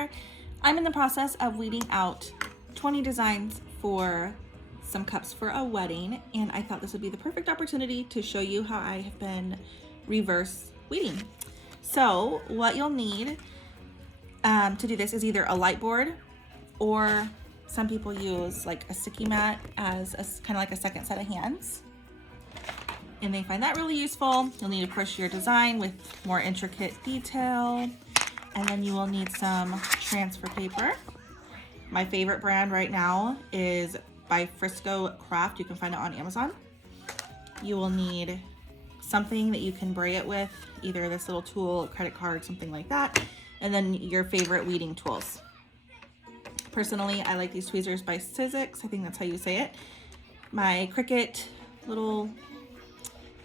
there. I'm in the process of weeding out 20 designs for some cups for a wedding, and I thought this would be the perfect opportunity to show you how I have been reverse weeding. So what you'll need to do this is either a light board, or some people use like a sticky mat as kind of like a second set of hands, and they find that really useful. You'll need to push your design with more intricate detail, and then you will need some transfer paper. My favorite brand right now is by Frisco Craft. You can find it on Amazon. You will need something that you can bray it with, either this little tool, a credit card, something like that, and then your favorite weeding tools. Personally, I like these tweezers by Sizzix. I think that's how you say it. My Cricut little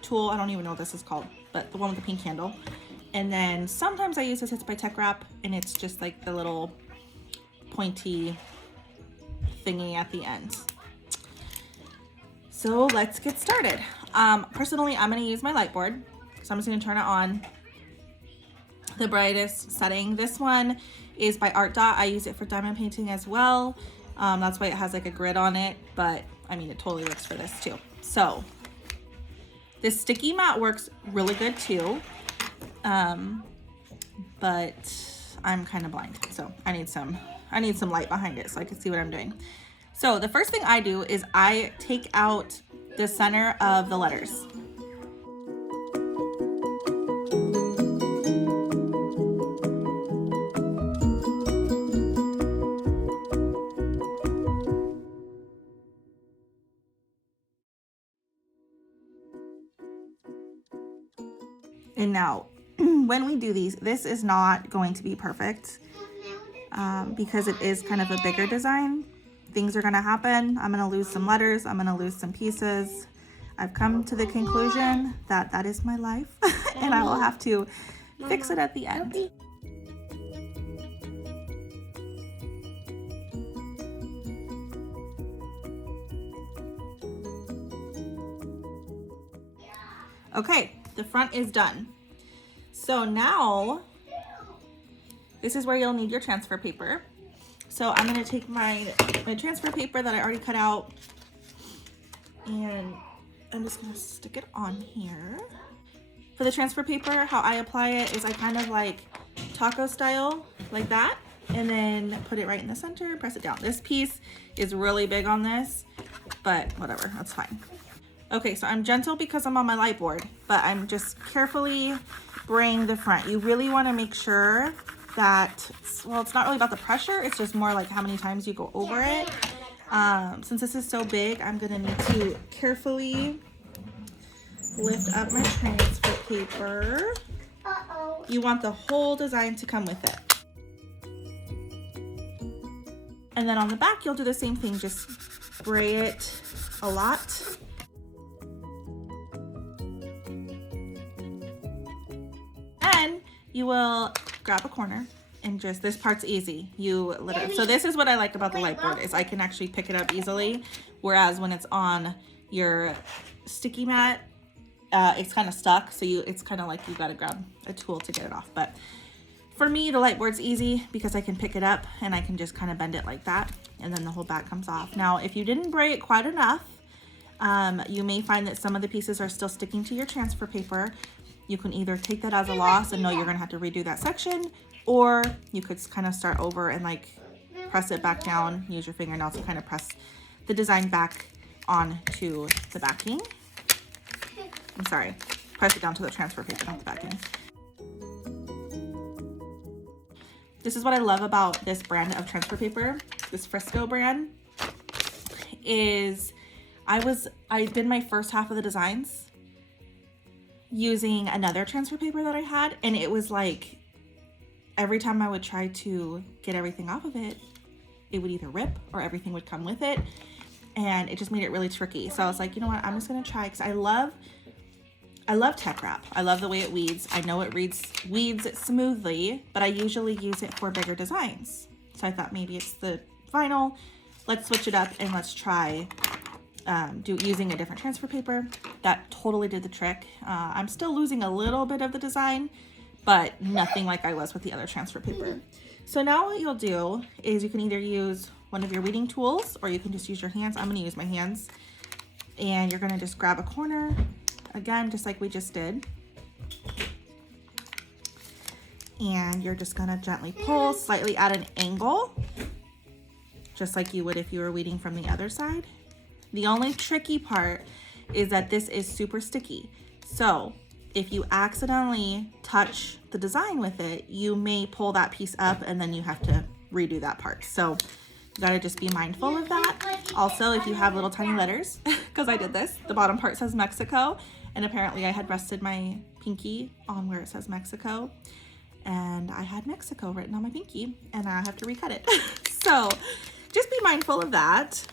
tool, I don't even know what this is called, but the one with the pink handle. And then sometimes I use this, it's by Teckwrap, and it's just like the little pointy thingy at the end. So let's get started. Personally, I'm gonna use my light board. So I'm just gonna turn it on the brightest setting. This one is by Art Dot. I use it for diamond painting as well. That's why it has like a grid on it, but I mean, it totally works for this too. So this sticky mat works really good too, but I'm kind of blind, so I need some light behind it so I can see what I'm doing. So the first thing I do is I take out the center of the letters. And now, when we do these, this is not going to be perfect because it is kind of a bigger design. Things are going to happen. I'm going to lose some letters. I'm going to lose some pieces. I've come to the conclusion that that is my life and I will have to fix it at the end. Okay, the front is done. So now, this is where you'll need your transfer paper. So I'm gonna take my transfer paper that I already cut out, and I'm just gonna stick it on here. For the transfer paper, how I apply it is I kind of like taco style, like that, and then put it right in the center, press it down. This piece is really big on this, but whatever, that's fine. Okay, so I'm gentle because I'm on my light board, but I'm just carefully braying the front. You really want to make sure that, well, it's not really about the pressure, it's just more like how many times you go over it. Since this is so big, I'm gonna need to carefully lift up my transfer paper. You want the whole design to come with it. And then on the back, you'll do the same thing, just bray it a lot. And you will grab a corner and just, this part's easy. You literally, so this is what I like about the light board, is I can actually pick it up easily. Whereas when it's on your sticky mat, it's kind of stuck. So it's kind of like you gotta grab a tool to get it off. But for me, the light board's easy because I can pick it up and I can just kind of bend it like that. And then the whole back comes off. Now, if you didn't bray it quite enough, you may find that some of the pieces are still sticking to your transfer paper. You can either take that as a loss and know you're gonna have to redo that section, or you could kind of start over and like press it back down, use your fingernail to kind of press the design back onto the backing. I'm sorry, press it down to the transfer paper, not the backing. This is what I love about this brand of transfer paper, this Frisco brand, is I did my first half of the designs using another transfer paper that I had, and it was like every time I would try to get everything off of it, it would either rip or everything would come with it, and it just made it really tricky. So I was like, you know what, I'm just gonna try, because I love Teckwrap. I love the way it weeds. I know it weeds smoothly, but I usually use it for bigger designs. So I thought maybe it's the vinyl. Let's switch it up and let's try using a different transfer paper. That totally did the trick. I'm still losing a little bit of the design, but nothing like I was with the other transfer paper. So now what you'll do is you can either use one of your weeding tools or you can just use your hands. I'm gonna use my hands. And you're gonna just grab a corner, again, just like we just did. And you're just gonna gently pull slightly at an angle, just like you would if you were weeding from the other side. The only tricky part is that this is super sticky. So if you accidentally touch the design with it, you may pull that piece up and then you have to redo that part. So you gotta just be mindful of that. Also, if you have little tiny letters, because I did this, the bottom part says Mexico, and apparently I had rested my pinky on where it says Mexico, and I had Mexico written on my pinky, and I have to recut it. So just be mindful of that.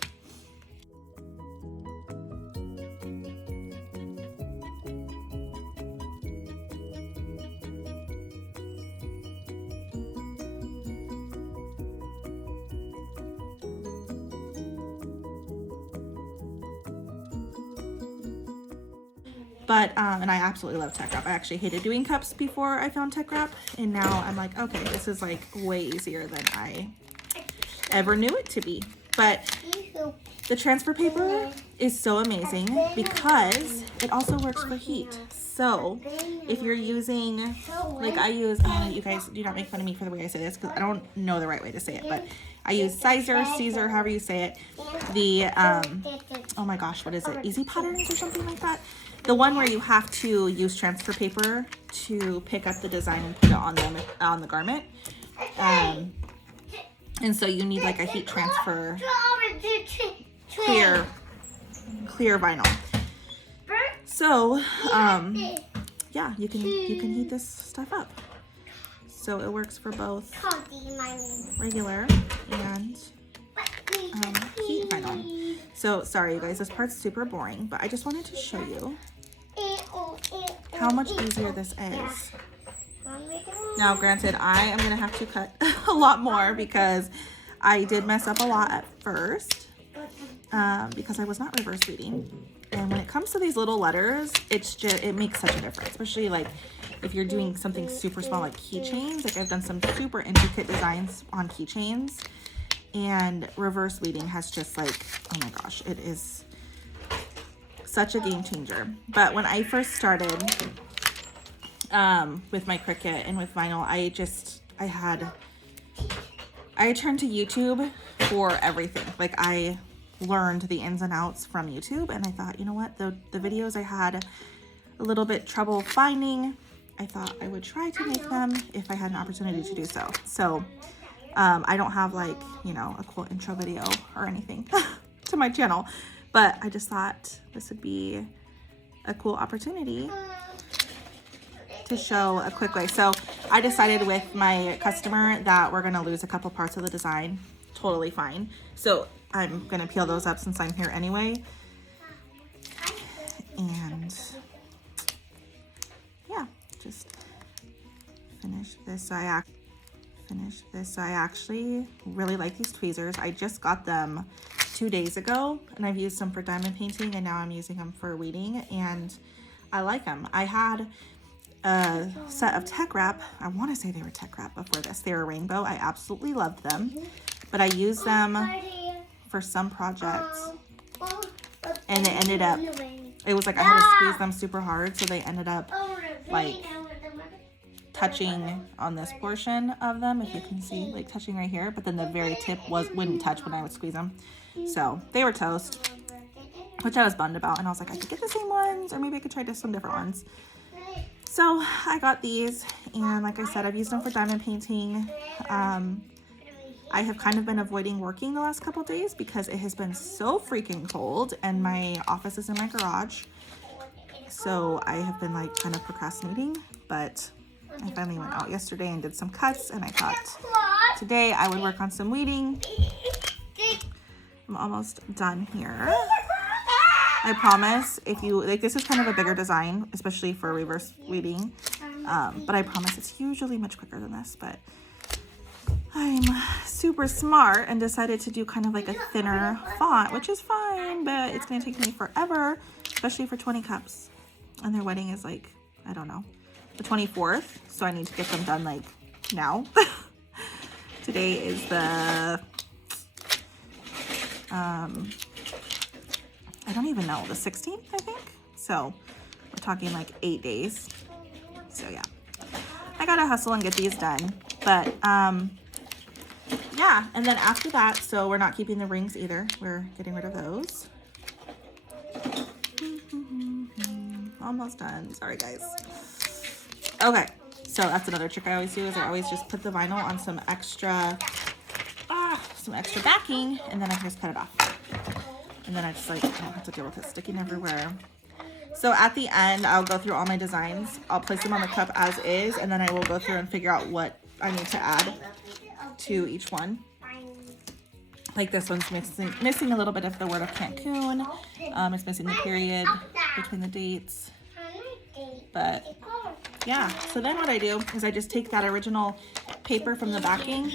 But, and I absolutely love Teckwrap. I actually hated doing cups before I found Teckwrap, and now I'm like, okay, this is like way easier than I ever knew it to be. But the transfer paper is so amazing because it also works for heat. So if you're using, like I use, you guys do not make fun of me for the way I say this because I don't know the right way to say it, but I use Caesar, however you say it. The, oh my gosh, what is it? Easy Patterns or something like that. The one where you have to use transfer paper to pick up the design and put it on the garment. And so you need like a heat transfer clear vinyl. So yeah, you can heat this stuff up. So it works for both regular and heat vinyl. So sorry you guys, this part's super boring, but I just wanted to show you how much easier this is. Now granted, I am gonna have to cut a lot more because I did mess up a lot at first because I was not reverse weeding. And when it comes to these little letters, it makes such a difference, especially like if you're doing something super small like keychains. Like I've done some super intricate designs on keychains, and reverse weeding has just like, oh my gosh, it is such a game changer. But when I first started with my Cricut and with vinyl, I turned to YouTube for everything. Like I learned the ins and outs from YouTube, and I thought, you know what, the videos I had a little bit trouble finding, I thought I would try to make them if I had an opportunity to do so. So I don't have like, you know, a cool intro video or anything to my channel, but I just thought this would be a cool opportunity to show a quick way. So I decided with my customer that we're gonna lose a couple parts of the design. Totally fine. So I'm gonna peel those up since I'm here anyway. And yeah, just finish this. So I actually really like these tweezers. I just got them 2 days ago, and I've used them for diamond painting, and now I'm using them for weeding, and I like them. I had a set of Teckwrap. I want to say they were Teckwrap before this. They were rainbow. I absolutely loved them, but I used them for some projects, and they ended up, it was like I had to squeeze them super hard, so they ended up like touching on this portion of them, if you can see, like touching right here, but then the very tip wouldn't touch when I would squeeze them. So they were toast, which I was bummed about, and I was like, I could get the same ones, or maybe I could try some different ones. So I got these, and like I said, I've used them for diamond painting. I have kind of been avoiding working the last couple days because it has been so freaking cold, and my office is in my garage. So I have been like kind of procrastinating, but I finally went out yesterday and did some cuts, and I thought today I would work on some weeding. I'm almost done here. I promise, if you like, this is kind of a bigger design, especially for reverse weeding, but I promise it's usually much quicker than this. But I'm super smart and decided to do kind of like a thinner font, which is fine, but it's gonna take me forever, especially for 20 cups, and their wedding is like, I don't know, the 24th, so I need to get them done like now. Today is the, I don't even know, the 16th, I think. So we're talking like 8 days. So yeah, I gotta hustle and get these done. But yeah, and then after that, so we're not keeping the rings either. We're getting rid of those. Almost done. Sorry, guys. Okay, so that's another trick I always do is I always just put the vinyl on some extra backing, and then I can just cut it off. And then I just like, I don't have to deal with it sticking everywhere. So at the end, I'll go through all my designs. I'll place them on the cup as is, and then I will go through and figure out what I need to add to each one. Like this one's missing a little bit of the word of Cancun. It's missing the period between the dates. But yeah, so then what I do is I just take that original paper from the backing,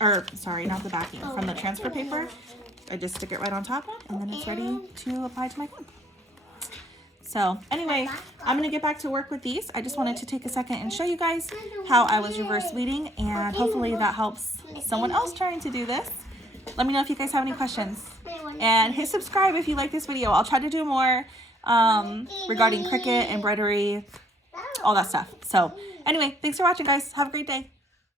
or sorry, not the backing, from the transfer paper. I just stick it right on top, and then it's ready to apply to my cup. So anyway, I'm gonna get back to work with these. I just wanted to take a second and show you guys how I was reverse weeding, and hopefully that helps someone else trying to do this. Let me know if you guys have any questions, and hit subscribe if you like this video. I'll try to do more regarding Cricut, embroidery, all that stuff. So anyway, thanks for watching, guys. Have a great day.